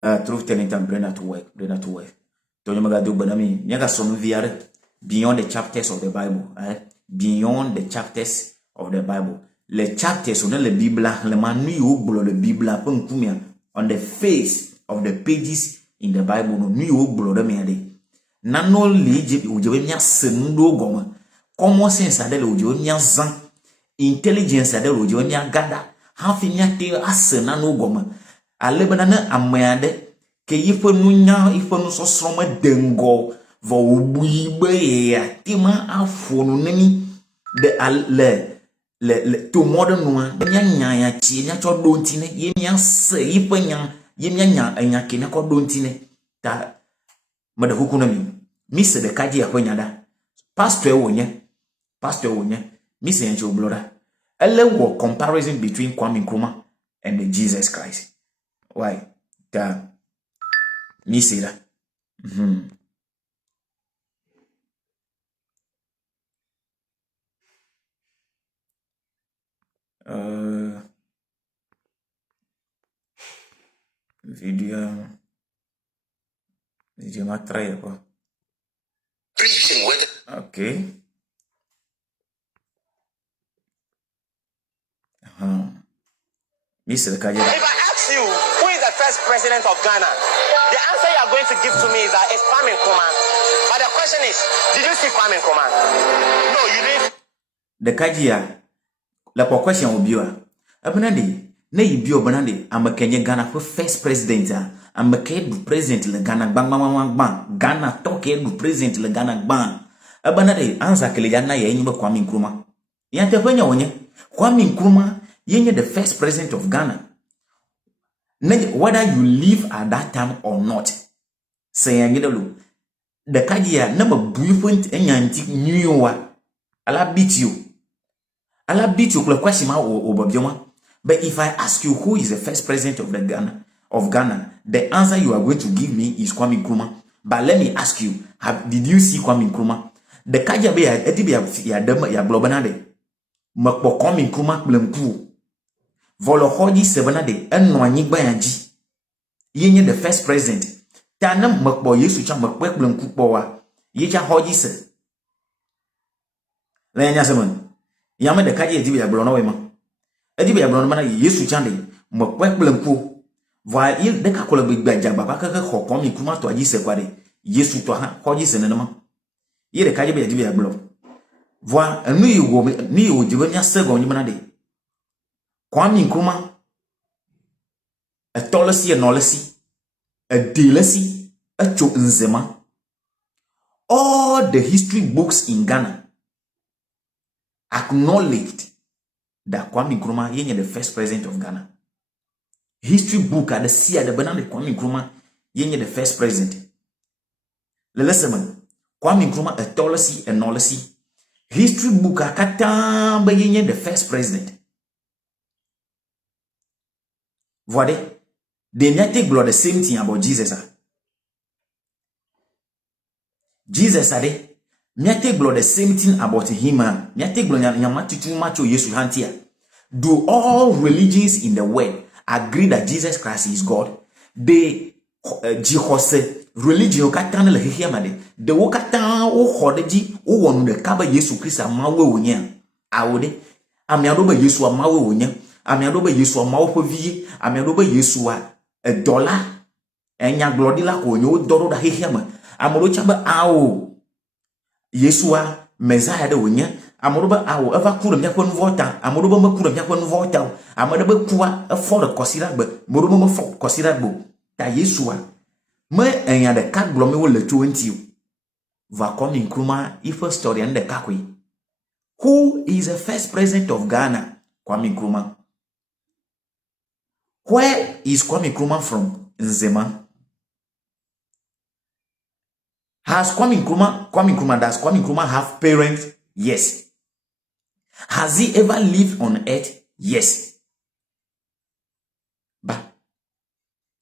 Truth telling time bring that to work. Don't you do but I mean, yaga some VR beyond the chapters of the Bible, beyond the chapters of the Bible. Le chapters on the Bible, le manu you blow the Bible on the face of the pages in the Bible, no new blow them here. Nano leji ujewemia sendo goma. Common sense adele ujewemia zan. Intelligence adele ujewemia gada. Hafi nya te asena no goma. Alebanana amayade ke ifo nunya ifo no sosroma dengo vo ubuibe ya tima afonu nemi de le to modern one nya ya chi nya cho dontine yemia se ifo nya yemia nya ke na ko dontine ta mada hukuna mi de kaji akwanya da pastor wonye mi se encho bloda ele wo comparison between Kwame Nkrumah and the Jesus Christ. Why? Da mi se da. Video ma trae apa? Preaching with. Okay. Mr. Kajera. If I ask you who is the first president of Ghana, the answer you are going to give to me is that it's Kwame Nkrumah. But the question is, did you see Kwame Nkrumah? No, you didn't. The Kajia, la question will be Abanandi, nay be Banandi, I'm a Kenya Ghana for first president. I'm a Ked president le Ghana bang Ghana talk president le Ghana bang. Abanadi answer Kiliana Yenima Kwame Nkrumah. Yantapanya onye, Kwame Nkrumah. You're the first president of Ghana. Whether you live at that time or not, say the Kajia number blueprint and yanti new I'll beat you. Question but if I ask you who is the first president of Ghana, the answer you are going to give me is Kwame Nkrumah. But let me ask you, did you see Kwame Nkrumah? The Kajia be ya globanade. Makpo Kwame Nkrumah blemku. Volo hoji sebanade enno anyigba yanji yenye the first president tanam makbo yesu cha makbo blanku powa yecha hoji se lenya semen yama de kaje edibi ya blono we ma edibi ya blono mana yesu cha de makbo blanku va il de ka kola gbagba baba ka ko Kwame Nkrumah to aji se kwade yesu to ha hoji se nenama ye de kaje be edibi ya blono va enu yiwo ni yiwo jibe nya se go nyima de Kwame Nkrumah, a tolesi, a nolesi, a delesi, a nzema. All the history books in Ghana acknowledged that Kwame Nkrumah is the first president of Ghana. History book at the sea at the banana Kwame Nkrumah is the first president. Listen, Kwame Nkrumah, a tolesi, a nolesi. History book akatamba is the first president. Voyez, they may take blood the same thing about Jesus. Jesus ade, may take blood the same thing about him. May take blood nyamatutu macho Yesu hantia. Do all religions in the world agree that Jesus Christ is God? They jihose religion katana le hiamade. De wokata o hodeji o wonu de kaba Yesu Christ amawe wonya. Awode amiadoba Yesu amawe wonya. Amiadoba Yesu amawo vie amiadoba Yesu a $1 enya glodi la ko nyo doro da hehiama amoro chamba awo Yesu a Messiah de wonya amoroba awo eva kura mya kwanu vota amoroba makura mya kwanu vota amadoba kuwa for the kosira be moroba mo for kosira bo ta Yesu a me enya de ka glome wo le 20 va Kwame Nkrumah if story and the kakwe. Who is the first president of Ghana? Kwame Nkrumah. Where is Kwame Nkrumah from? Nzema. Does Kwame Nkrumah have parents? Yes. Has he ever lived on earth? Yes. But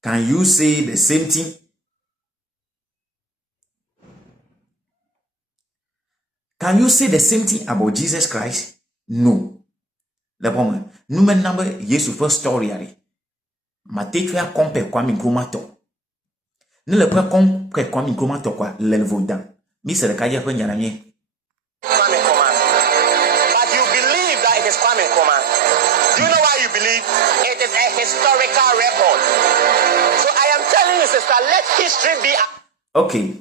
can you say the same thing? Can you say the same thing about Jesus Christ? No. Le moment, nous maintenant, Yesu first story. Matthew compare Kwame Nkrumah to Ne le pre kon pre Kwame Nkrumah to kwa level down. Mi se le kaje ko nyana mi. Kwame Nkrumah. But you believe that it is Kwame Nkrumah. Do you know why you believe? It is a historical record. So I am telling you, sister, let history be. Okay.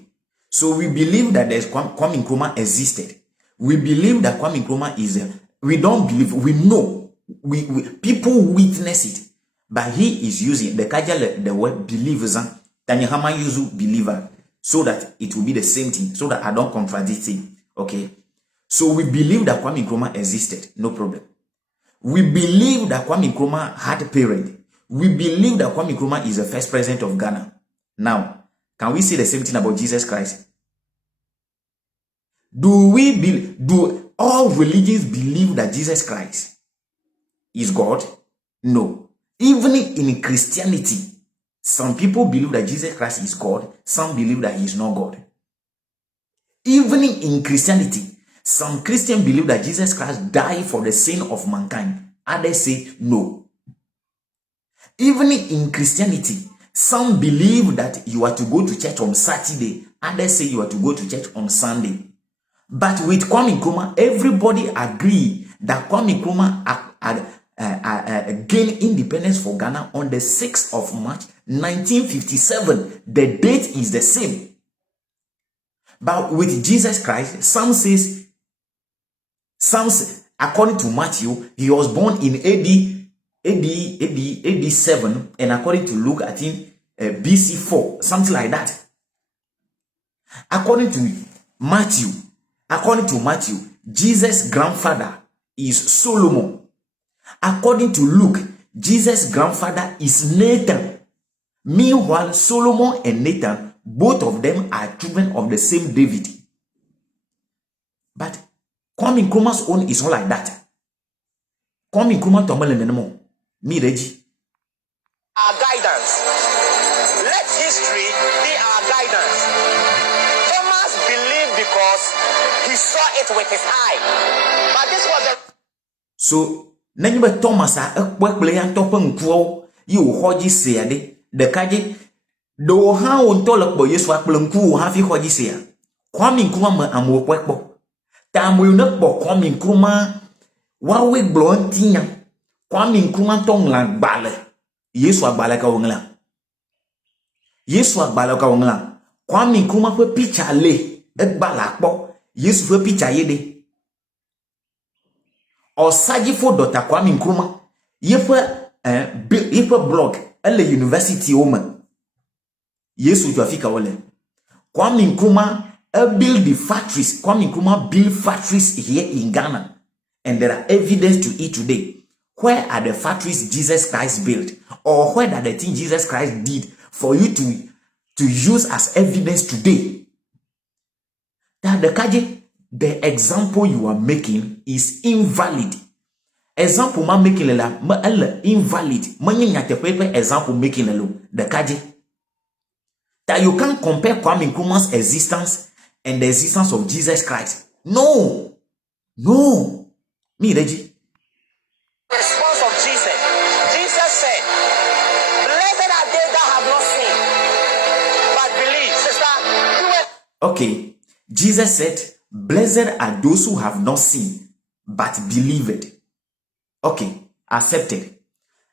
So we believe that there's Kwame Nkrumah existed. We believe that Kwame Nkrumah is we don't believe, we know. We people witness it. But he is using the word believers. Tanyahama use believer so that it will be the same thing, so that I don't contradict him. Okay. So we believe that Kwame Nkrumah existed, no problem. We believe that Kwame Nkrumah had a parent. We believe that Kwame Nkrumah is the first president of Ghana. Now, can we say the same thing about Jesus Christ? Do all religions believe that Jesus Christ is God? No. Even in Christianity, some people believe that Jesus Christ is God. Some believe that he is not God. Even in Christianity, some Christians believe that Jesus Christ died for the sin of mankind. Others say no. Even in Christianity, some believe that you are to go to church on Saturday. Others say you are to go to church on Sunday. But with Kwame Nkrumah, everybody agree that Kwame Nkrumah gained independence for Ghana on the 6th of March 1957. The date is the same. But with Jesus Christ, some say, according to Matthew, he was born in AD 7, and according to Luke, I think BC 4, something like that. According to Matthew, Jesus' grandfather is Solomon. According to Luke, Jesus' grandfather is Nathan. Meanwhile, Solomon and Nathan, both of them are children of the same David. But Kwame Nkrumah's own is not like that. Kwame Nkrumah tomale menemo. Mi reji. Our guidance. Let history be our guidance. Thomas believed because he saw it with his eye. But this was the... So, Nanyba Thomas ekpekple ya tope nkuo yi wo hoji se ade de kaje do ha won to le po Yesu akple nku wo ha fi hoji se ya Kwame Nkrumah ma amo pekpo ta mo ne po Kwame Nkrumah wa we gbo ntinya Kwame Nkrumah to ngla gbale Yesu agbale ka wongla Kwame Nkrumah pe picture le egbala po Yesu pe picture yede Osajifo Dr. Kwame Nkrumah yefe blog ele university woman Yesu Jwafika wole Kwame Nkrumah build the factories. Kwame Nkrumah build factories here in Ghana, and there are evidence to it today. Where are the factories Jesus Christ built, or where are the things Jesus Christ did for you to use as evidence today? That the example you are making is invalid. Example ma making invalid. Example making the kaji. That you can't compare Kwame Nkrumah's existence and the existence of Jesus Christ. No. Me Reggie. Response of Jesus. Jesus said, "Blessed are they that have not seen, but believe." Sister, do it. Okay. Jesus said, "Blessed are those who have not seen, but believed." Okay, accepted.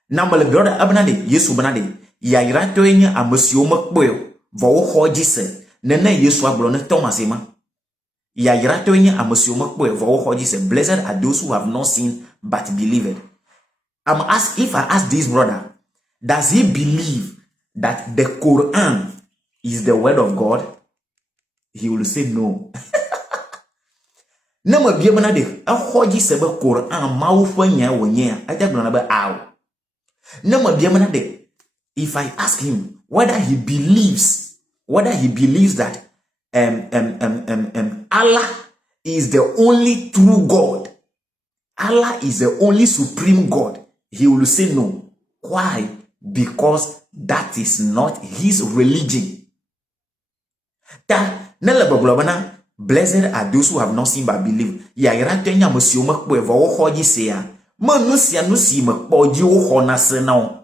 Now, my brother, Abnade, Yesu Banade, Yairato enya amusio makboyo, vo hoji se, nene Yesu ablone Thomasema. Yairato enya amusio makboyo, vo hoji se, blessed are those who have not seen, but believed. If I ask this brother, does he believe that the Quran is the word of God? He will say no. Nama biamana de a hoji sebe Quran mau fanya wonya ajagbona be aw. Nama biamana de if I ask him whether he believes that Allah is the only true God, Allah is the only supreme God, he will say no. Why? Because that is not his religion. Ta nela bablobana. Blessed are those who have not seen but believe. Ya iratenya musioma kwe wo hoji se ya. Manusia no si makpo ji wo ho na se na.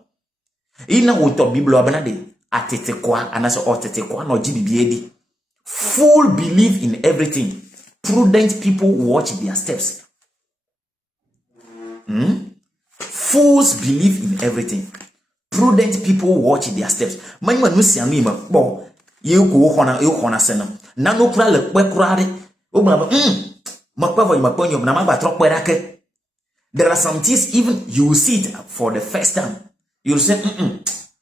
Ina wo to Bible abanade. atetekwa anaso otetekwa no jibibiedi. Full belief in everything. Prudent people watch their steps. Fools believe in everything. Prudent people watch their steps. Manywa nusi anu ima bo you hona sena. Nano kura le kwe kurare. Oba makwa vo ima ponyo na magba trok rake. There are some things even you will see it for the first time. You will say,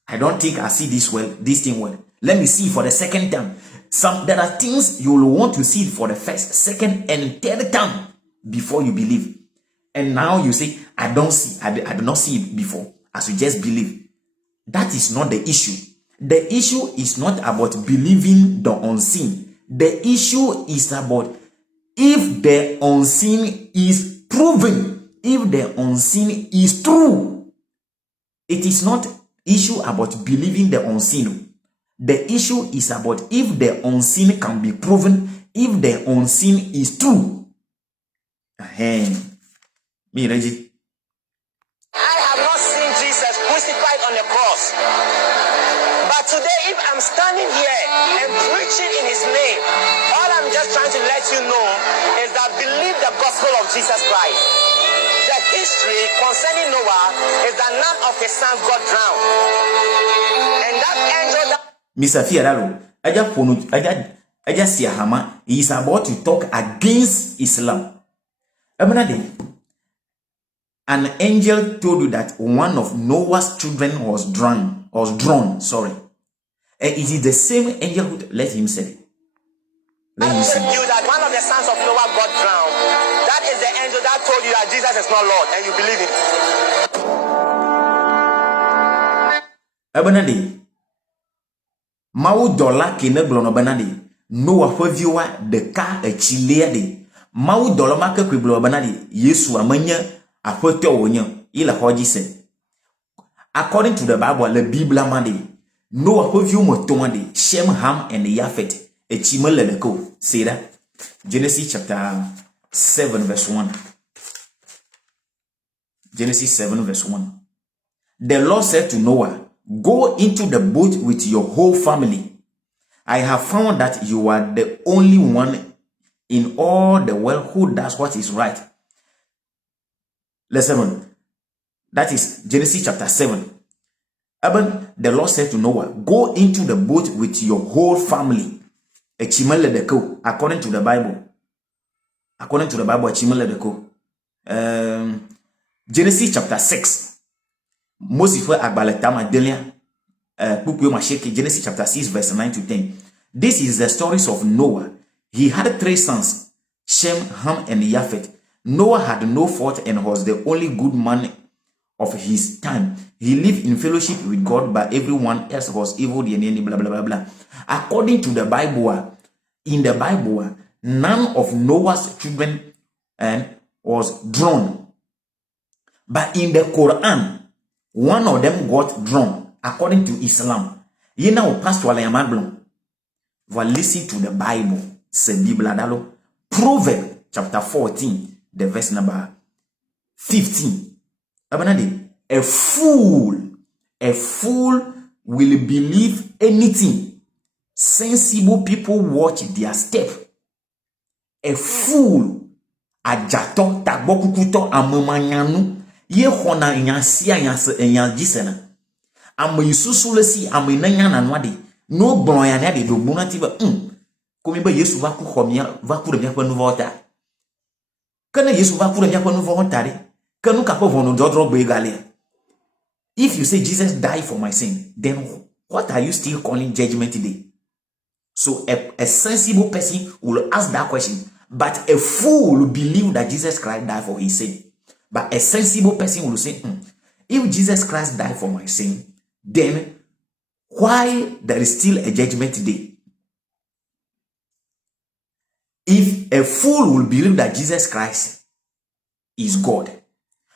I don't think I see this thing well. Let me see for the second time. There are things you will want to see for the first, second, and third time before you believe. And now you say, I do not see it before. As you just believe. That is not the issue. The issue is not about believing the unseen. The issue is about if the unseen is proven, if the unseen is true. It is not issue about believing the unseen. The issue is about if the unseen can be proven, if the unseen is true. Me, Reggie. I have not seen Jesus crucified on the cross. But today, if I'm standing here and preaching in his name, all I'm just trying to let you know is that believe the gospel of Jesus Christ. The history concerning Noah is that none of his sons got drowned. And that angel that Mr. Fiaralo, Aja Siahama is about to talk against Islam. An angel told you that one of Noah's children was drawn. And it is the same angel who let him say it. Let him say you that one of the sons of Noah got drowned. That is the angel that told you that Jesus is not Lord, and you believe it. Abanadi. Mau dola kene blono banadi. Noah viewer the car a chilea de. Mau dola maka kwiblo banadi. Yesu amanya apoto wonyo. Ila hoji se. According to the Bible, the Bible mandi. Noah view motomandi. Shem, Ham, and Yafet. A chimeleko. Say that. Genesis chapter 7 verse 1. Genesis 7 verse 1. The Lord said to Noah, go into the boat with your whole family. I have found that you are the only one in all the world who does what is right. Verse 7. That is Genesis chapter 7. The Lord said to Noah, go into the boat with your whole family. According to the Bible. According to the Bible, Genesis chapter 6. Moses foi agbaletama delia Genesis chapter 6 verse 9 to 10. This is the stories of Noah. He had 3 sons, Shem, Ham, and Yafet. Noah had no fault and was the only good man of his time. He lived in fellowship with God, but everyone else was evil, blah, blah, blah, blah. According to the Bible, in the Bible, none of Noah's children was drowned. But in the Quran, one of them got drowned, according to Islam. You know, Pastor Alayamadblon. Listen to the Bible. Proverbs chapter 14, the verse number 15. A fool will believe anything. Sensible people watch their step. A fool ajato tabokukuto amemanyanu ye hona nyasia nyajisena amo isusulesi amo nanya nwade no gbon ya na de do bunati ba komi ba Yesu va ku khomia va ku remia panu vota kana Yesu va ku remia panu vota re kanu ka po vono dodro be gale. If you say Jesus died for my sin, then what are you still calling judgment day? So a sensible person will ask that question, but a fool will believe that Jesus Christ died for his sin. But a sensible person will say, if Jesus Christ died for my sin, then why there is still a judgment day? If a fool will believe that Jesus Christ is God,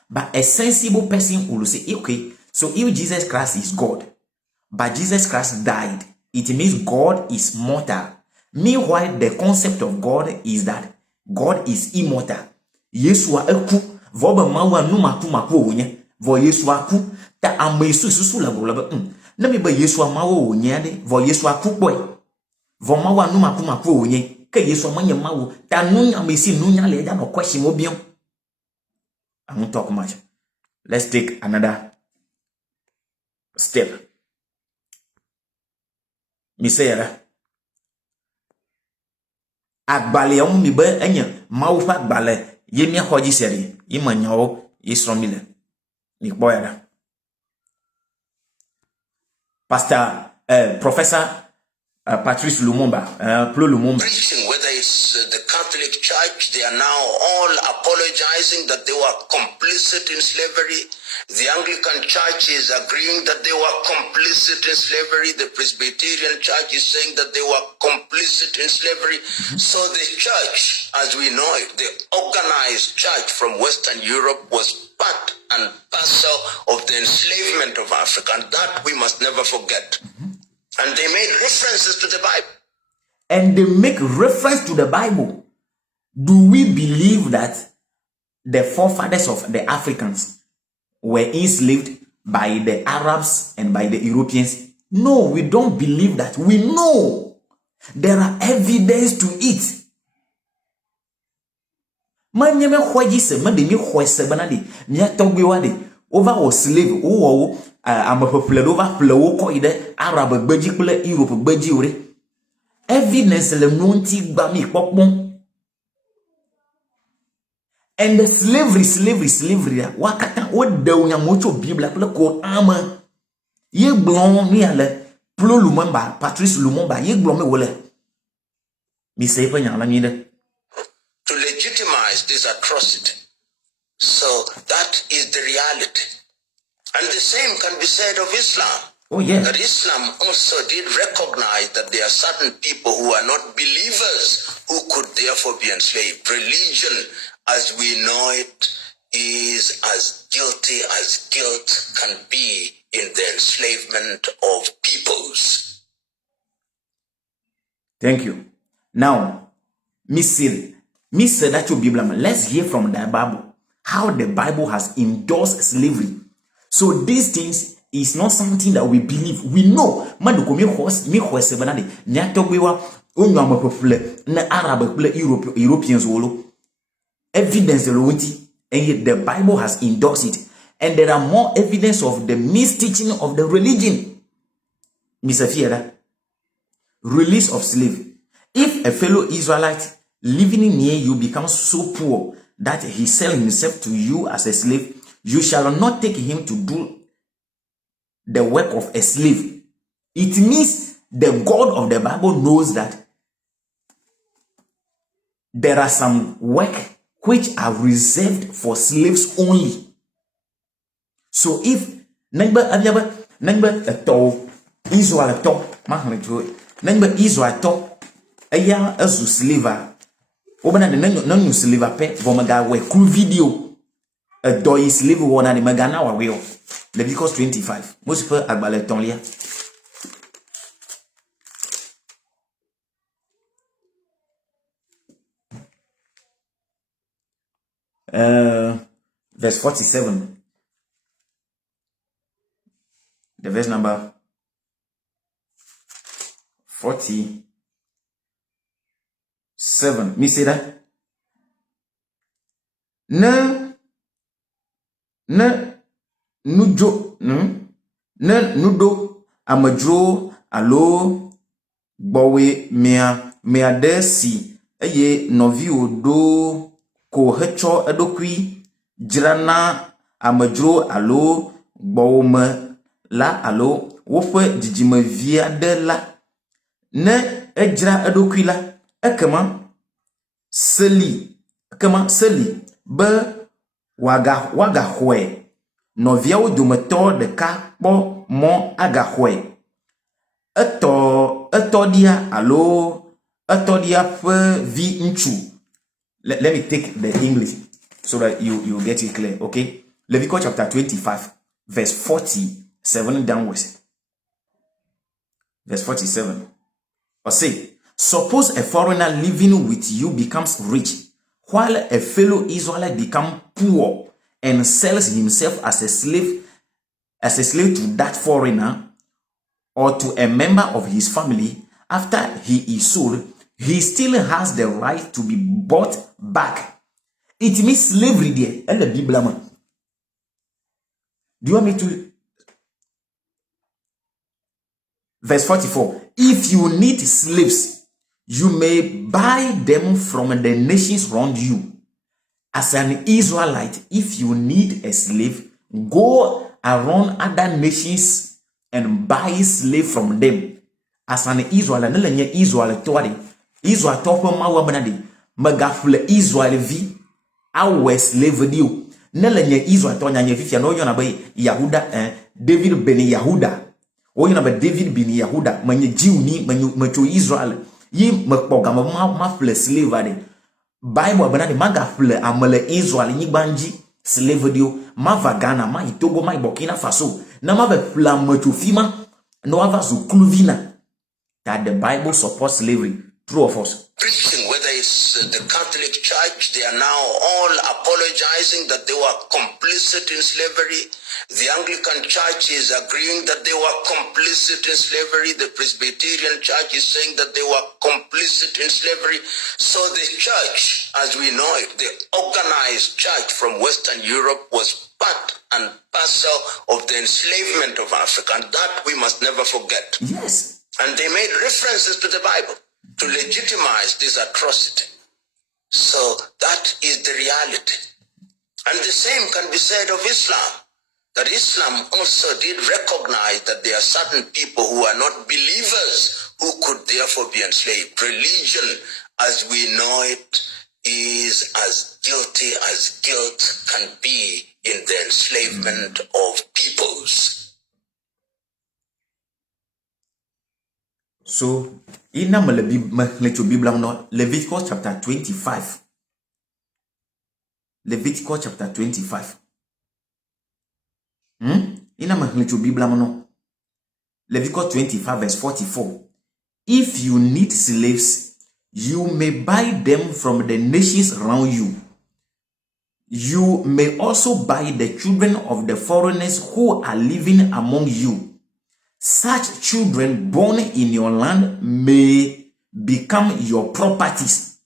but a sensible person will say, okay, so if Jesus Christ is God, but Jesus Christ died, it means God is mortal. Meanwhile, the concept of God is that God is immortal. Yesu aku voba mawa numa kuma ko wonye vo Yesu aku ta amesu susu la gola na me ba Yesu amawo onyade vo Yesu akukpo vo mawa no makumako onye ke Yesu amanye mawo ta nunya mesi nunya le ja no question obion. I won't talk much. Let's take another step. Me say agbale on mi ba enya mawo fa agbale ye mi hoji seri ye manyawo ye stromile ni boyara. Pastor Professor Patrice Lumumba, PLO Lumumba. Whether it's the Catholic Church, they are now all apologizing that they were complicit in slavery. The Anglican Church is agreeing that they were complicit in slavery. The Presbyterian Church is saying that they were complicit in slavery. So the church, as we know it, the organized church from Western Europe was part and parcel of the enslavement of Africa. And that we must never forget. And they made references to the Bible. And they make reference to the Bible. Do we believe that the forefathers of the Africans were enslaved by the Arabs and by the Europeans? No, we don't believe that. We know there are evidence to it. Man yeme hoji se man de mi hoise banade mi atogbe wade over or slave o am a popular over PLO ko ide Arab gbeji pele Europe gbeji ore evidence le nonti gba mi popon. And the slavery wakata o de onya mocho Bible pele Quran ye glon mi ale PLO Lumumba Patrice Lumumba ye glon me wole mi se pa nya la mi de to legitimize this atrocity. So that is the reality. And the same can be said of Islam. Oh, yeah. That Islam also did recognize that there are certain people who are not believers who could therefore be enslaved. Religion, as we know it, is as guilty as guilt can be in the enslavement of peoples. Thank you. Now, Miss that your Bible, let's hear from the Bible how the Bible has endorsed slavery. So these things is not something that we believe. We know. Maduko mi horse banane. Nyatogbewa onyo amapopule na Arab Europeans wolo. Evidence and yet the Bible has endorsed it. And there are more evidence of the misteaching of the religion. Mr. Fiera, release of slave. If a fellow Israelite living near you becomes so poor that he sells himself to you as a slave, you shall not take him to do the work of a slave. It means the God of the Bible knows that there are some work which are reserved for slaves only. So if Israel aya azu slave obana de nanu slave pe vomaga we crew video a doy slave wona de magana wa we Leviticus 25 most people agbale ton lia verse 47, the verse number 47. Me say that nudo amadro alo bowe mea desi eye novi odo ko hecho edokui jirana amadro alo bowme la alo wofe jijime via de la ne ejra edokui la ekema seli be waga hwe novia wo dometo de ka po mo aga hwe eto dia alo eto dia fe vi nchu. Let me take the English so that you get it clear, okay? Leviticus chapter 25 verse 47 downwards. Verse 47 or say, suppose a foreigner living with you becomes rich, while a fellow Israelite becomes poor and sells himself as a slave to that foreigner. or to a member of his family after he is sold, he still has the right to be bought back. It means slavery there. Do you want me to? Verse 44. If you need slaves, you may buy them from the nations around you. As an Israelite, if you need a slave, go around other nations and buy slave from them. As an Israelite, Israel toade. Israel topo mawa banade. Magafule Israel vi awe slave dio. Nelenya Israel to nyanya fifia no yona bay Yahuda David ben Yahuda. O yona ba David ben Yahuda manye Jew ni manyo Israel. Yi makpoga ma fle slave ade. Bible banade magafle amale Israel ni banji slave dio ma vagana ma Togo ma Burkina Faso na ma be fla macho fima no ava zu kluvina. That the Bible supports slavery. True of us. Preaching, whether it's the Catholic Church, they are now all apologizing that they were complicit in slavery. The Anglican Church is agreeing that they were complicit in slavery. The Presbyterian Church is saying that they were complicit in slavery. So the church, as we know it, the organized church from Western Europe was part and parcel of the enslavement of Africa. And that we must never forget. Yes. And they made references to the Bible to legitimize this atrocity. So that is the reality. And the same can be said of Islam. That Islam also did recognize that there are certain people who are not believers who could therefore be enslaved. Religion, as we know it, is as guilty as guilt can be in the enslavement of peoples. So, in Leviticus chapter 25. Leviticus chapter 25. Leviticus 25 verse 44. If you need slaves, you may buy them from the nations around you. You may also buy the children of the foreigners who are living among you. Such children born in your land may become your properties,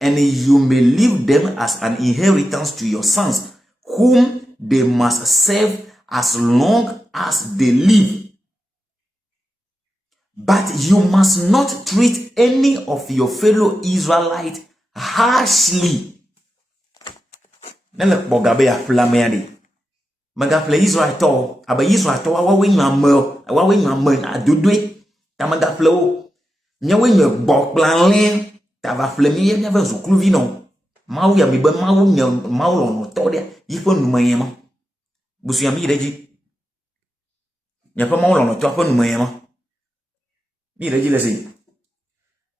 and you may leave them as an inheritance to your sons, whom they must serve as long as they live. But you must not treat any of your fellow Israelites harshly. Magafle Israel to aba Israel to wa we nwa adudwe ta magafle o nya we nwa gbok plan len ta va fle mi ya va zo kluvi no mawu ya mi be mawu nya mawu lo no to de yifo numa yema busu ya mi reji nya pa mawu lo no to pa numa yema mi reji le sei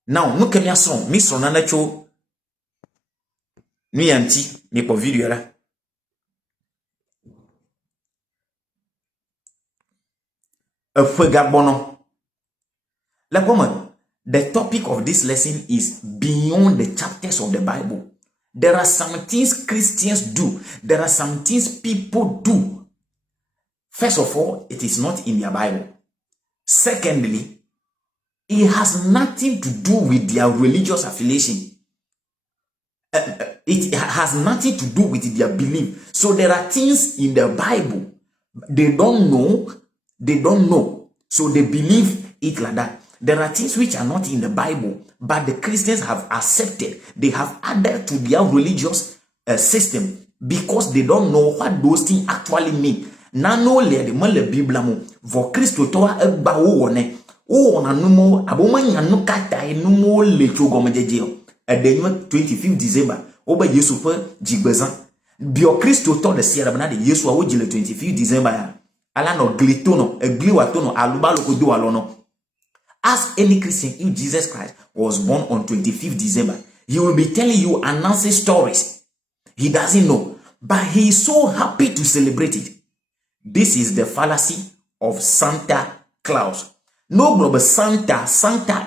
now no kemia son mi son na cho mi anti mi po video la. The topic of this lesson is beyond the chapters of the Bible. There are some things Christians do. There are some things people do. First of all, it is not in their Bible. Secondly, it has nothing to do with their religious affiliation. It has nothing to do with their belief. So there are things in the Bible they don't know. So they believe it like that. There are things which are not in the Bible, but the Christians have accepted. They have added to their religious system because they don't know what those things actually mean. Nano le de mole Bible mo vo Christo to egba wo ne o na numo abomanya no kata enumo le chogomejeje edenyo 25 December oba Yesu fa jigbezan bio Christo to de sierra bana de Yesu awo jile 25 December ya ala no glitono egliwatono alubalo kodo alono. Ask any Christian if Jesus Christ was born on 25th December. He will be telling you, announcing stories. He doesn't know, but he is so happy to celebrate it. This is the fallacy of Santa Claus. No, but Santa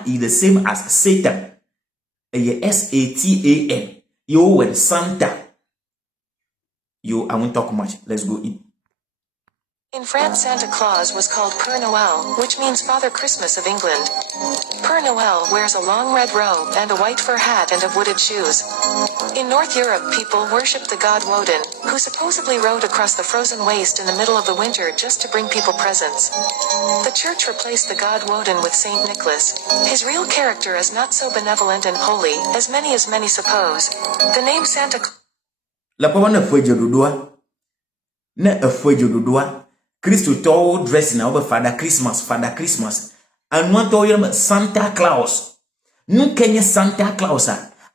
is the same as Satan. Satan. You when Santa. I won't talk much. Let's go in. In France, Santa Claus was called Père Noël, which means Father Christmas of England. Père Noël wears a long red robe and a white fur hat and of wooded shoes. In North Europe, people worshipped the god Woden, who supposedly rode across the frozen waste in the middle of the winter just to bring people presents. The church replaced the god Woden with Saint Nicholas. His real character is not so benevolent and holy as many suppose. The name Santa Claus. La papa na fweje dodoa. Na afweje dodoa. Christo to dress na over Father Christmas. And want to Santa Claus. No Kenya Santa Claus.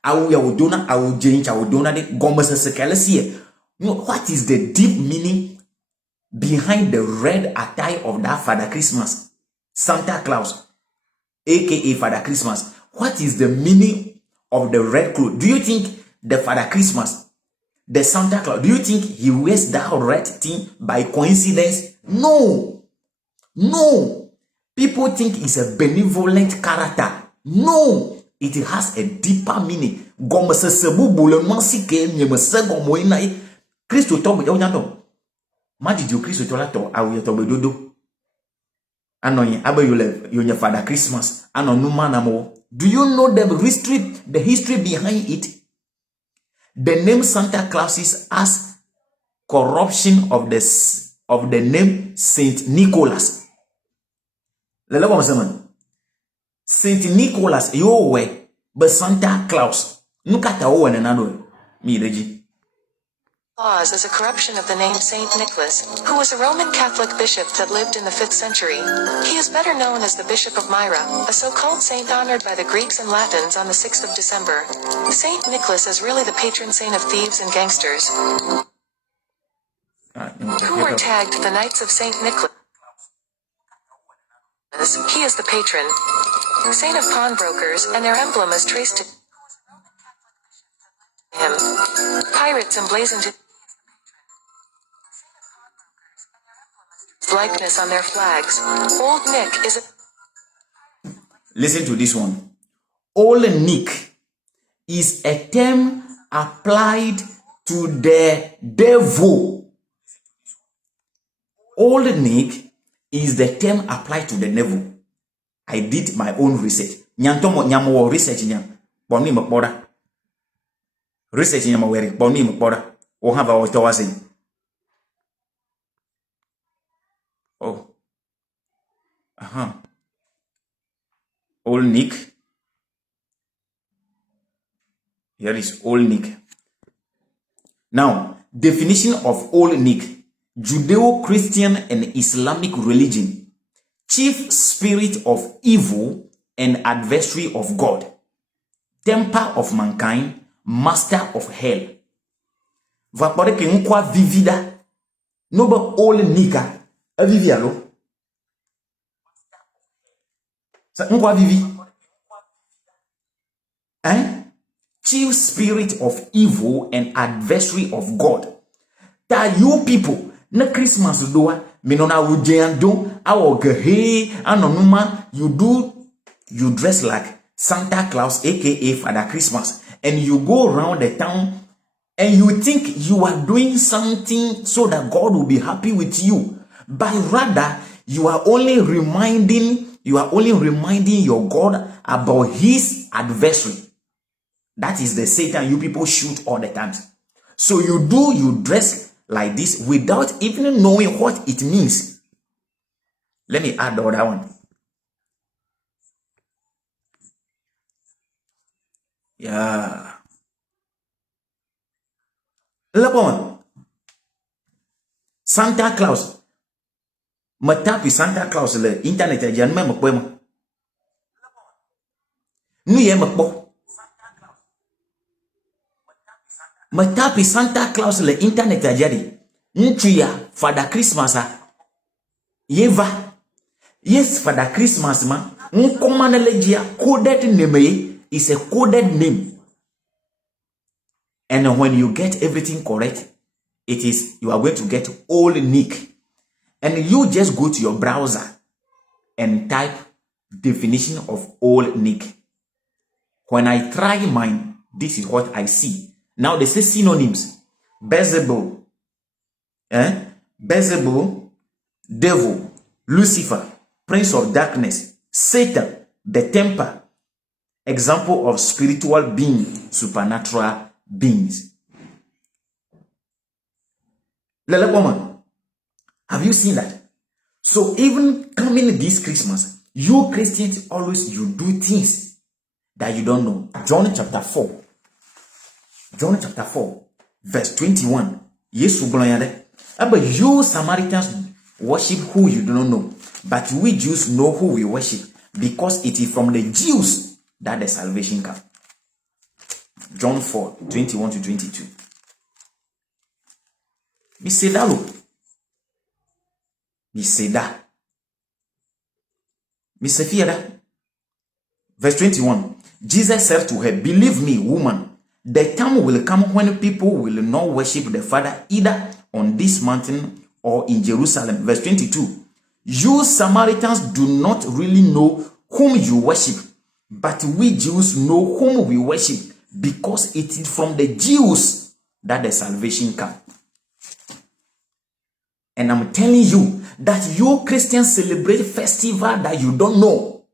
Awu ya wodona, awu jencha wodona de gomasa sekalesie. No, what is the deep meaning behind the red attire of that Father Christmas? Santa Claus, aka Father Christmas. What is the meaning of the red cloth? Do you think the Father Christmas, the Santa Claus, do you think he wears that red thing by coincidence? No. People think it's a benevolent character. No. It has a deeper meaning. Gomasa sebu bule mansi ke nyemese gomo ina Kristo to be onyato. Majijo Kristo to la to awu to be dodo. Anoye abayule yonya Father Christmas. Anonuma namo. Do you know the history behind it? The name Santa Claus is as corruption of the name Saint Nicholas. Lele kwa mseman. Saint Nicholas yowe but Santa Claus. Nukata owe nenano mi reji. Claus is a corruption of the name Saint Nicholas, who was a Roman Catholic bishop that lived in the 5th century. He is better known as the Bishop of Myra, a so-called saint honored by the Greeks and Latins on the 6th of December. Saint Nicholas is really the patron saint of thieves and gangsters, who were tagged the Knights of Saint Nicholas. He is the patron saint of pawnbrokers, and their emblem is traced to him. Pirates emblazoned his likeness on their flags. Old Nick is a... Listen to this one. Old Nick is a term applied to the devil. Old Nick is the term applied to the devil. I did my own research. Nyantomo nyamo research nyam. Boni mokbora. Research nyamo weri. Boni mokbora. O have a watawasi. Oh. Old Nick. Here is Old Nick. Now, definition of Old Nick. Judeo-Christian and Islamic religion. Chief spirit of evil and adversary of God. Temper of mankind. Master of hell. Vapore ke nkwa vivida. Noba Old Nika. A vivialo. Sa nkwa vivi. Chief spirit of evil and adversary of God. That you people na Christmas doa minona wujendo awo gehe anonuma you dress like Santa Claus aka Father Christmas and you go around the town and you think you are doing something so that God will be happy with you, but rather you are only reminding your God about his adversary. That is the Satan you people shoot all the time. So you dress like this without even knowing what it means. Let me add the other one. Yeah. Look on. Santa Claus. Matapi Santa Claus le internet ya nme mkwe mo. Nu ye mkpo. Matapi Santa Claus le internet ajari. Nchuya Father Christmas Yeva. Yes, Father Christmas ma. Nkomanelejia coded name is a coded name. And when you get everything correct, you are going to get Old Nick. And you just go to your browser and type definition of Old Nick. When I try mine, this is what I see. Now they say synonyms. Beelzebub. Beelzebub devil, Lucifer, prince of darkness, Satan, the temper, example of spiritual being, supernatural beings. Lele woman, have you seen that? So even coming this Christmas, you Christians always you do things that you don't know. John chapter 4, verse 21. Yes, but you Samaritans worship who you do not know, but we Jews know who we worship, because it is from the Jews that the salvation comes. John 4, 21 to 22. We say that, look. We say that. We say fear that. Verse 21. Jesus said to her, "Believe me, woman, the time will come when people will not worship the Father either on this mountain or in Jerusalem." Verse 22. You Samaritans do not really know whom you worship, but we Jews know whom we worship, because it is from the Jews that the salvation comes. And I'm telling you that you Christians celebrate festival that you don't know.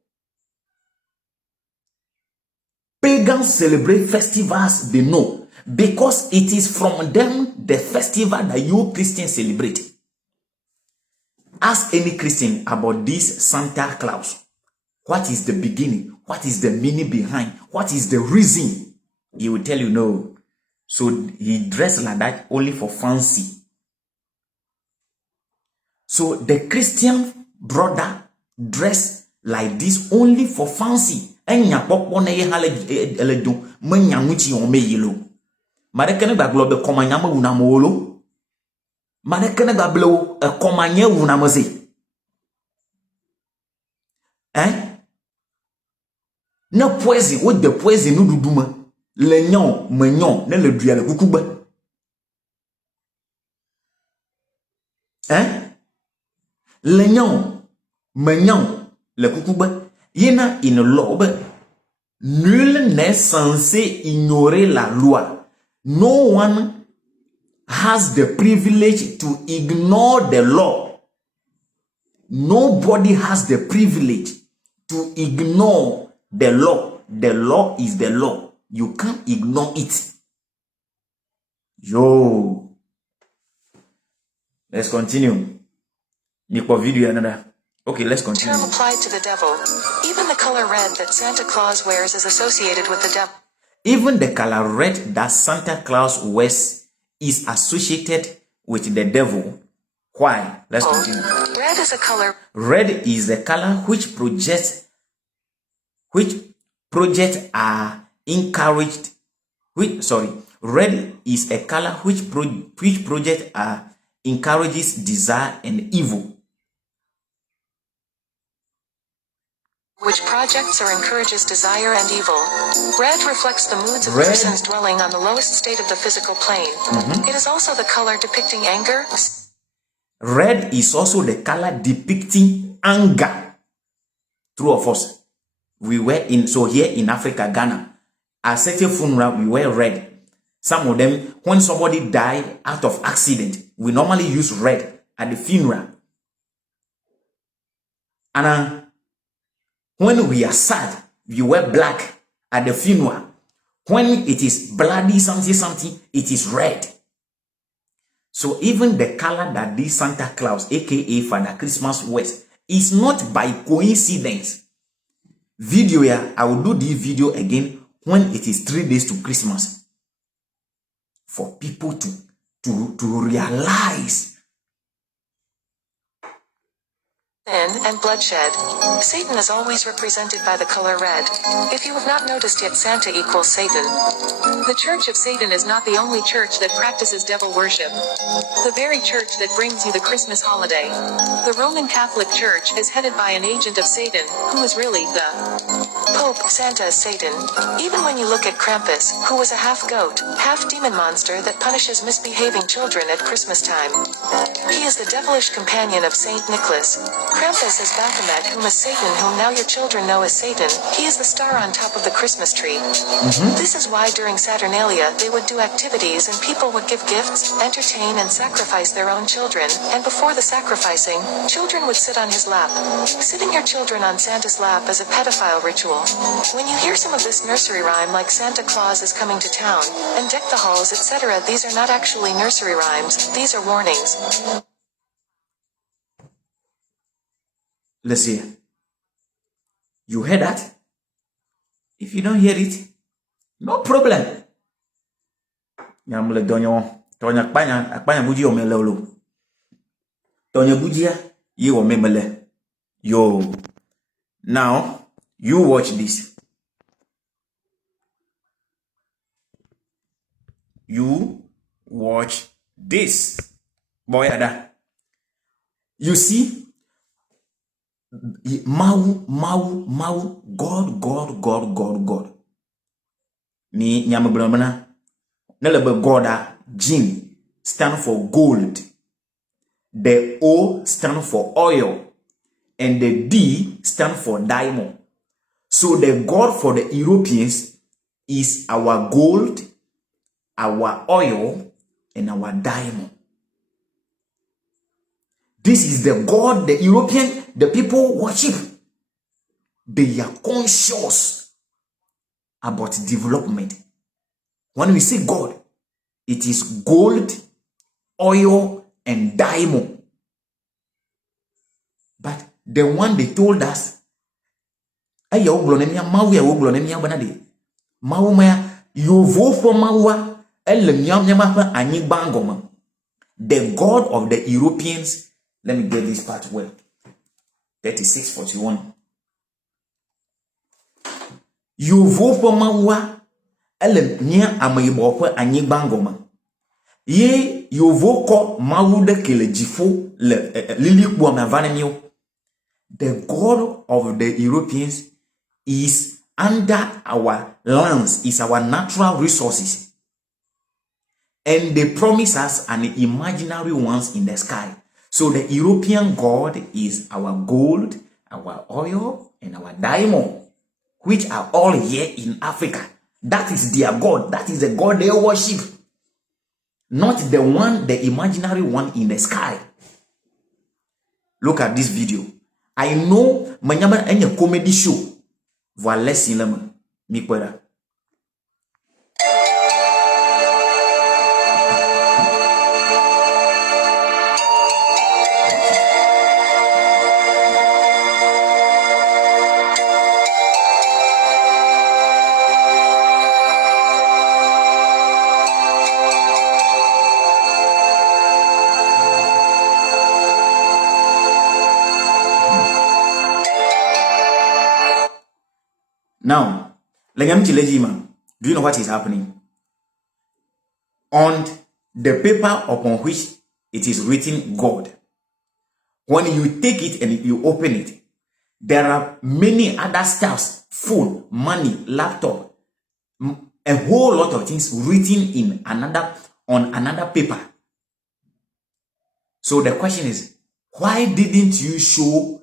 Pagans celebrate festivals they know, because it is from them the festival that you Christians celebrate. Ask any Christian about this Santa Claus. What is the beginning? What is the meaning behind? What is the reason? He will tell you no. So he dressed like that only for fancy. So the Christian brother dressed like this only for fancy. Enya popo na ye haledu menyamuchi on me yelo. Marekene baglobe komanyama unamolo. Marekene bablo komanye unamoze. No poison with the poison no duduma. Lenyon menyon ne le duya le kukuba. Lenyon menyon le kukuba. Yena in l'aube, nul n'est censé ignorer la loi. No one has the privilege to ignore the law. Nobody has the privilege to ignore the law. The law is the law. You can't ignore it. Yo. Let's continue. Nico video another. Okay, let's continue. Term applied to the devil. Even the color red that Santa Claus wears is associated with the devil. Even the color red that Santa Claus wears is associated with the devil. Why? Let's continue. Red is a color. Red is the color which projects are encouraged. Red is a color which projects are encourages desire and evil. Which projects or encourages desire and evil. Red reflects the moods of persons dwelling on the lowest state of the physical plane. It is also the color depicting anger. Red is also the color depicting anger. True of us. We were here in Africa, Ghana, at certain funeral, we wear red. Some of them, when somebody died out of accident, we normally use red at the funeral. And when we are sad, we wear black at the funeral. When it is bloody something, it is red. So even the color that this Santa Claus, aka Father Christmas, wears is not by coincidence. Video here, I will do this video again when it is 3 days to Christmas. For people to realize. Sin and bloodshed. Satan is always represented by the color red. If you have not noticed yet, Santa equals Satan. The Church of Satan is not the only church that practices devil worship. The very church that brings you the Christmas holiday. The Roman Catholic Church is headed by an agent of Satan, who is really the Pope. hope Santa is Satan. Even when you look at Krampus, who was a half-goat, half-demon monster that punishes misbehaving children at Christmas time. He is the devilish companion of Saint Nicholas. Krampus is Baphomet, whom is Satan, whom now your children know as Satan. He is the star on top of the Christmas tree. This is why during Saturnalia they would do activities and people would give gifts, entertain and sacrifice their own children, and before the sacrificing, children would sit on his lap. Sitting your children on Santa's lap is a pedophile ritual. When you hear some of this nursery rhyme like Santa Claus is coming to town, and deck the halls etc., these are not actually nursery rhymes, these are warnings. Let's see. You heard that? If you don't hear it, no problem. Nyamle donyo tonya akpanya buji o mele olo. Tonya bujia ye o memele. Yo. Now, you watch this. You watch this. Boy ada. You see? Mau, God. Ni nyama blamana. Nelebe God Jin stand for gold. The O stand for oil. And the D stand for diamond. So the God for the Europeans is our gold, our oil, and our diamond. This is the God the European, the people worship. They are conscious about development. When we say God, it is gold, oil, and diamond. But the one they told us, the God of the Europeans. Let me get this part well. 36:41. You vote for Mawa Nia Amayibo Anyi Bangoma. Ye you vote Mawu de Kelejifo Lili Buamavanio. The God of the Europeans is under our lands, is our natural resources. And they promise us an imaginary ones in the sky. So the European God is our gold, our oil, and our diamond, which are all here in Africa. That is their God. That is the God they worship. Not the one, the imaginary one in the sky. Look at this video. I know manyama any comedy show. Voilà silema. Mi kwera. Now, do you know what is happening? On the paper upon which it is written God, when you take it and you open it, there are many other stuffs, phone, money, laptop, a whole lot of things written on another paper. So the question is, why didn't you show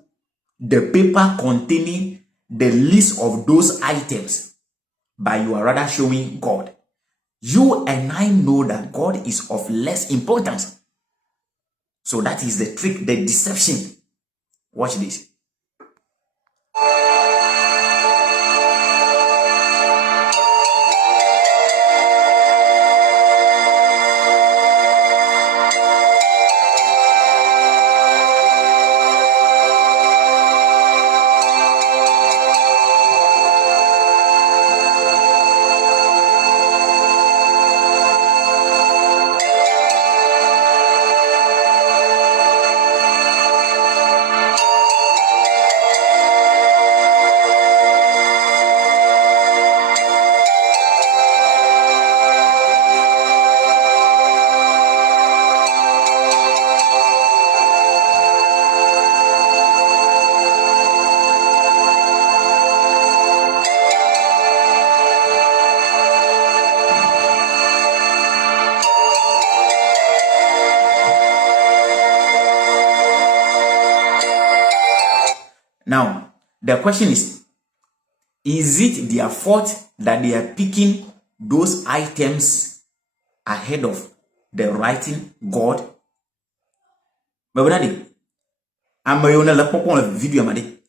the paper containing the list of those items, but you are rather showing God? You and I know that God is of less importance. So that is the trick, the deception. Watch this. The question is it their fault that they are picking those items ahead of the writing God? But amayona la pokon video amade.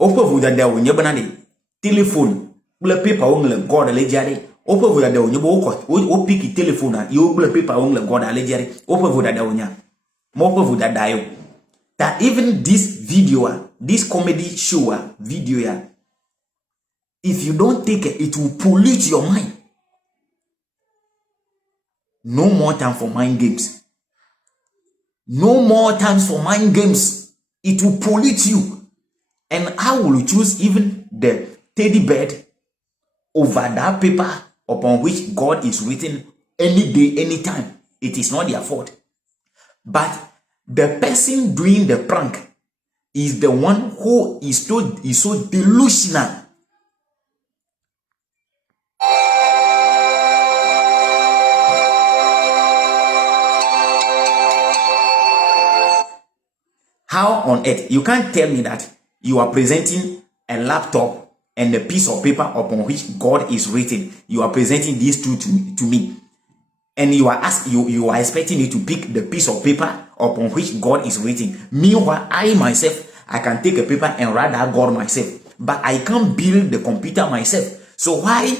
Opo vu da onye banade telephone le paper on le God le jare. Opo vu da onye bo ko o pick telephone and you le paper on le God le jare. Opo vu da onya. Mo opo vu da yo. That even this video, this comedy show video, if you don't take it will pollute your mind. No more time for mind games. No more time for mind games. It will pollute you. And I will choose even the teddy bear over that paper upon which God is written any day, anytime. It is not their fault. But the person doing the prank is the one who is so delusional. How on earth? You can't tell me that you are presenting a laptop and a piece of paper upon which God is written. You are presenting these two to me. And you are expecting me to pick the piece of paper upon which God is written. Meanwhile, I myself, I can take a paper and write that God myself. But I can't build the computer myself. So why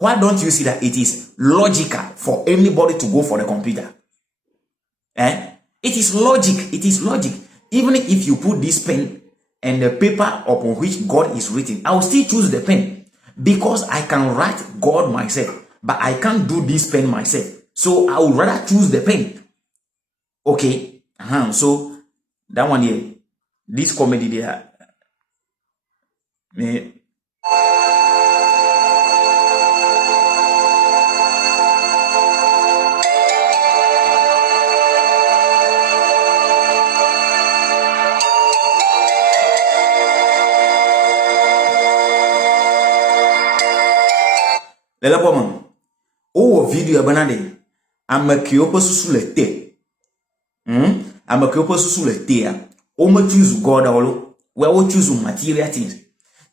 don't you see that it is logical for anybody to go for the computer? It is logic. It is logic. Even if you put this pen and the paper upon which God is written, I will still choose the pen because I can write God myself, but I can't do this pen myself. So I would rather choose the pen. Okay. So that one here, this comedy there. Lela poman. O video banade. Amakiopo susu le te. Amakiopo susu le te ya. O me choose God olo. We o choose material things.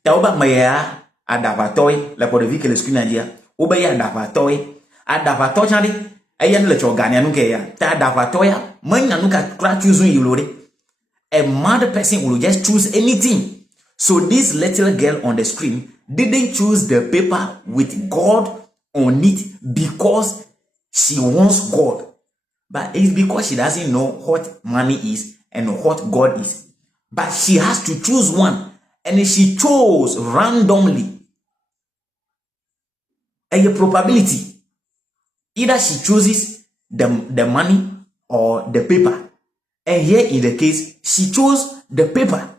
Ta oba maya adapatoy la po de vi que le screen adia. Oba ya adapatoy. Adapatoy chande. Ayan le chogani anuke ya. Ta adapatoy ya. Man anuka kra choose yulore. A mad person will just choose anything. So this little girl on the screen didn't choose the paper with God on it because she wants God. But it's because she doesn't know what money is and what God is. But she has to choose one. And she chose randomly. A probability. Either she chooses the money or the paper. And here in the case, she chose the paper.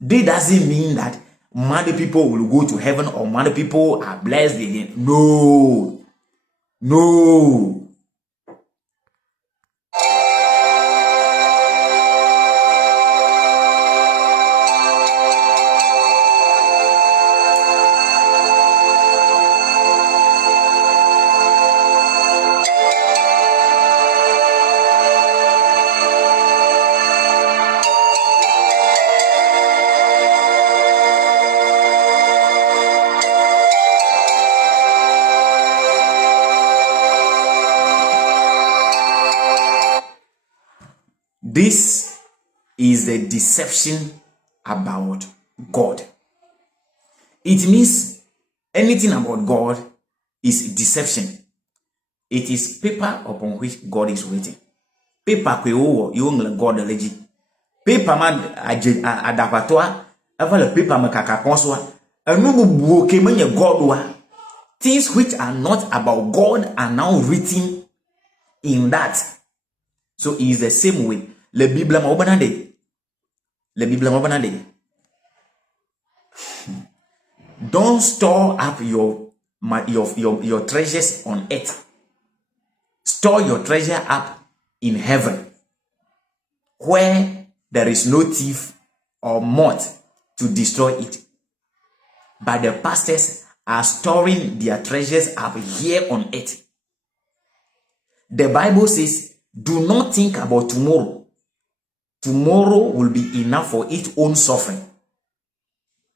That doesn't mean that many people will go to heaven or many people are blessed again. No. No. This is the deception about God. It means anything about God is deception. It is paper upon which God is written. Paper kwe owo yung God leji. Paper man adapatoa ava le paper me kakakonswa. Anugu buoke menye God wa. Things which are not about God are now written in that. So it is the same way. Le Bible ma obanade. Le Bible ma obanade. Don't store up your treasures on earth. Store your treasure up in heaven, where there is no thief or moth to destroy it. But the pastors are storing their treasures up here on earth. The Bible says, do not think about tomorrow. Tomorrow will be enough for its own suffering.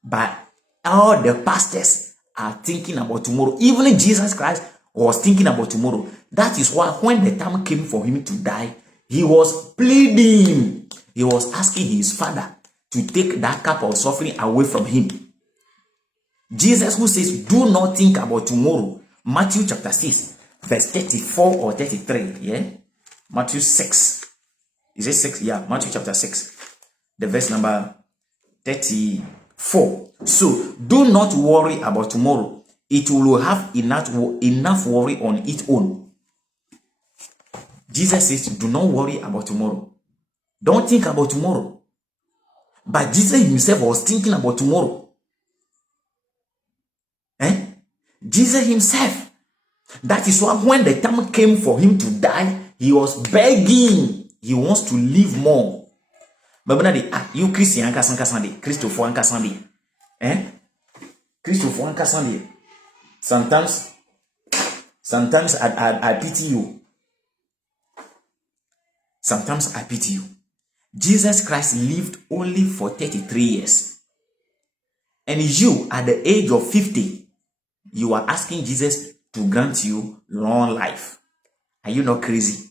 But all the pastors are thinking about tomorrow. Even Jesus Christ was thinking about tomorrow. That is why when the time came for him to die, he was pleading. He was asking his father to take that cup of suffering away from him. Jesus, who says, do not think about tomorrow. Matthew chapter 6, verse 34 or 33. Yeah? Matthew 6. Is it 6? Yeah, Matthew chapter 6. The verse number 34. So, do not worry about tomorrow. It will have enough worry on its own. Jesus says, do not worry about tomorrow. Don't think about tomorrow. But Jesus himself was thinking about tomorrow. Jesus himself. That is why when the time came for him to die, he was begging. He wants to live more. You Christian anka sankasande, Christopher anka sande. Christopher anka sande. Sometimes I pity you. Sometimes I pity you. Jesus Christ lived only for 33 years. And you, at the age of 50, you are asking Jesus to grant you long life. Are you not crazy?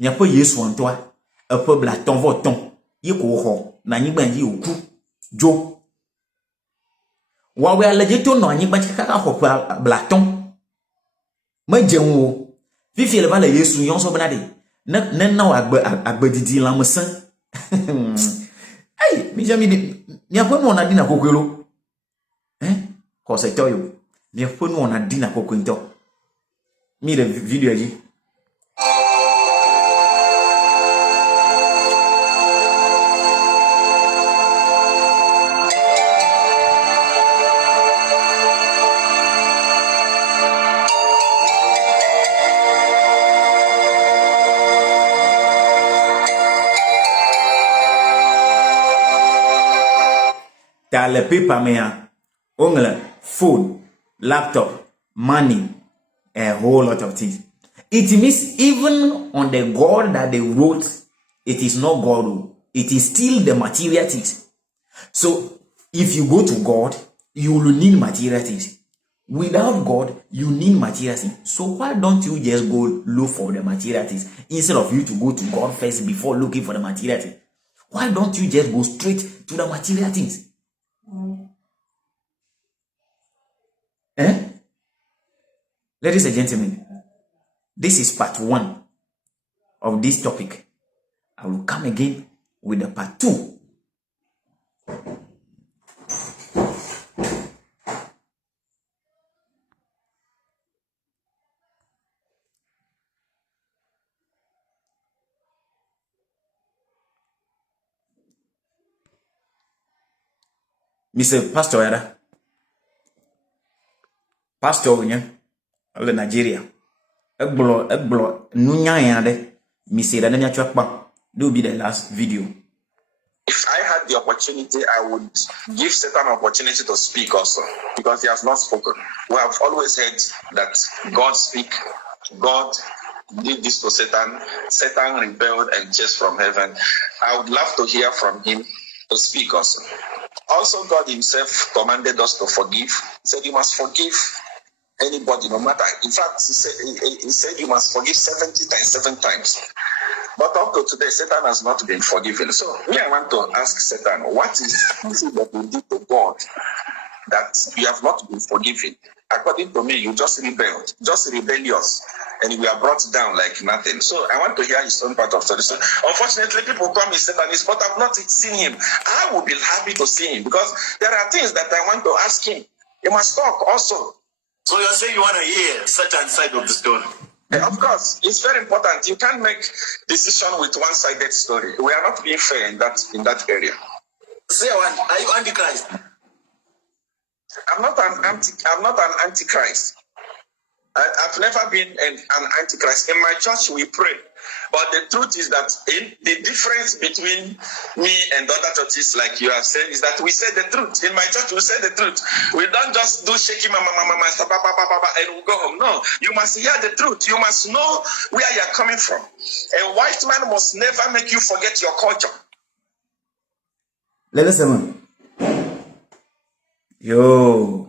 Nyapo Yesu antoa, epo bla ton voton, yiko ho, na nyigba yi oku, jo. Wawe alejeto no anyigba chikaka ho bla ton. Ma jenwo. Fifi le bala Yesu yon so benade. Na wa agbedidi lamusan. Hey, mi jami di, nyapo no na di na kokwelo. Cause I tell you, mi phone on a dinner coquinto. Me the video allí. T'as le paper mea, ongle, food, laptop, money, a whole lot of things. It means even on the God that they wrote, it is not God. It is still the material things. So if you go to God, you will need material things. Without God, you need material things. So why don't you just go look for the material things instead of you to go to God first before looking for the material things? Why don't you just go straight to the material things? Ladies and gentlemen, this is part 1 of this topic. I will come again with the part 2. Mr. Pastor Era. Pastor le Nigeria. Egbo nunya yande. Mr. Era nemya chwakpa. This will be the last video. If I had the opportunity, I would give Satan an opportunity to speak also, because he has not spoken. We have always heard that God speak, God did this to Satan. Satan rebelled and chased from heaven. I would love to hear from him to speak also. Also, God himself commanded us to forgive. He said you must forgive anybody, no matter. In fact, he said you must forgive 70 times, 7 times. But up to today, Satan has not been forgiven. So me, I want to ask Satan, what is it that you did to God that you have not been forgiven? According to me, you just rebelled, just rebellious, and we are brought down like nothing. So I want to hear his own part of the story. Unfortunately, people call me Satanist, but I've not seen him. I will be happy to see him, because there are things that I want to ask him. He must talk also. So you're saying you want to hear Satan's side of the story? Of course, it's very important. You can't make decision with one-sided story. We are not being fair in that area. Say one. Are you antichrist? I'm not an antichrist. I've never been an antichrist. In my church, we pray. But the truth is that the difference between me and other churches, like you have said, is that we say the truth. In my church, we say the truth. We don't just do shaky mama, and we go home. No, you must hear the truth. You must know where you're coming from. A white man must never make you forget your culture. Ladies and gentlemen, Yo.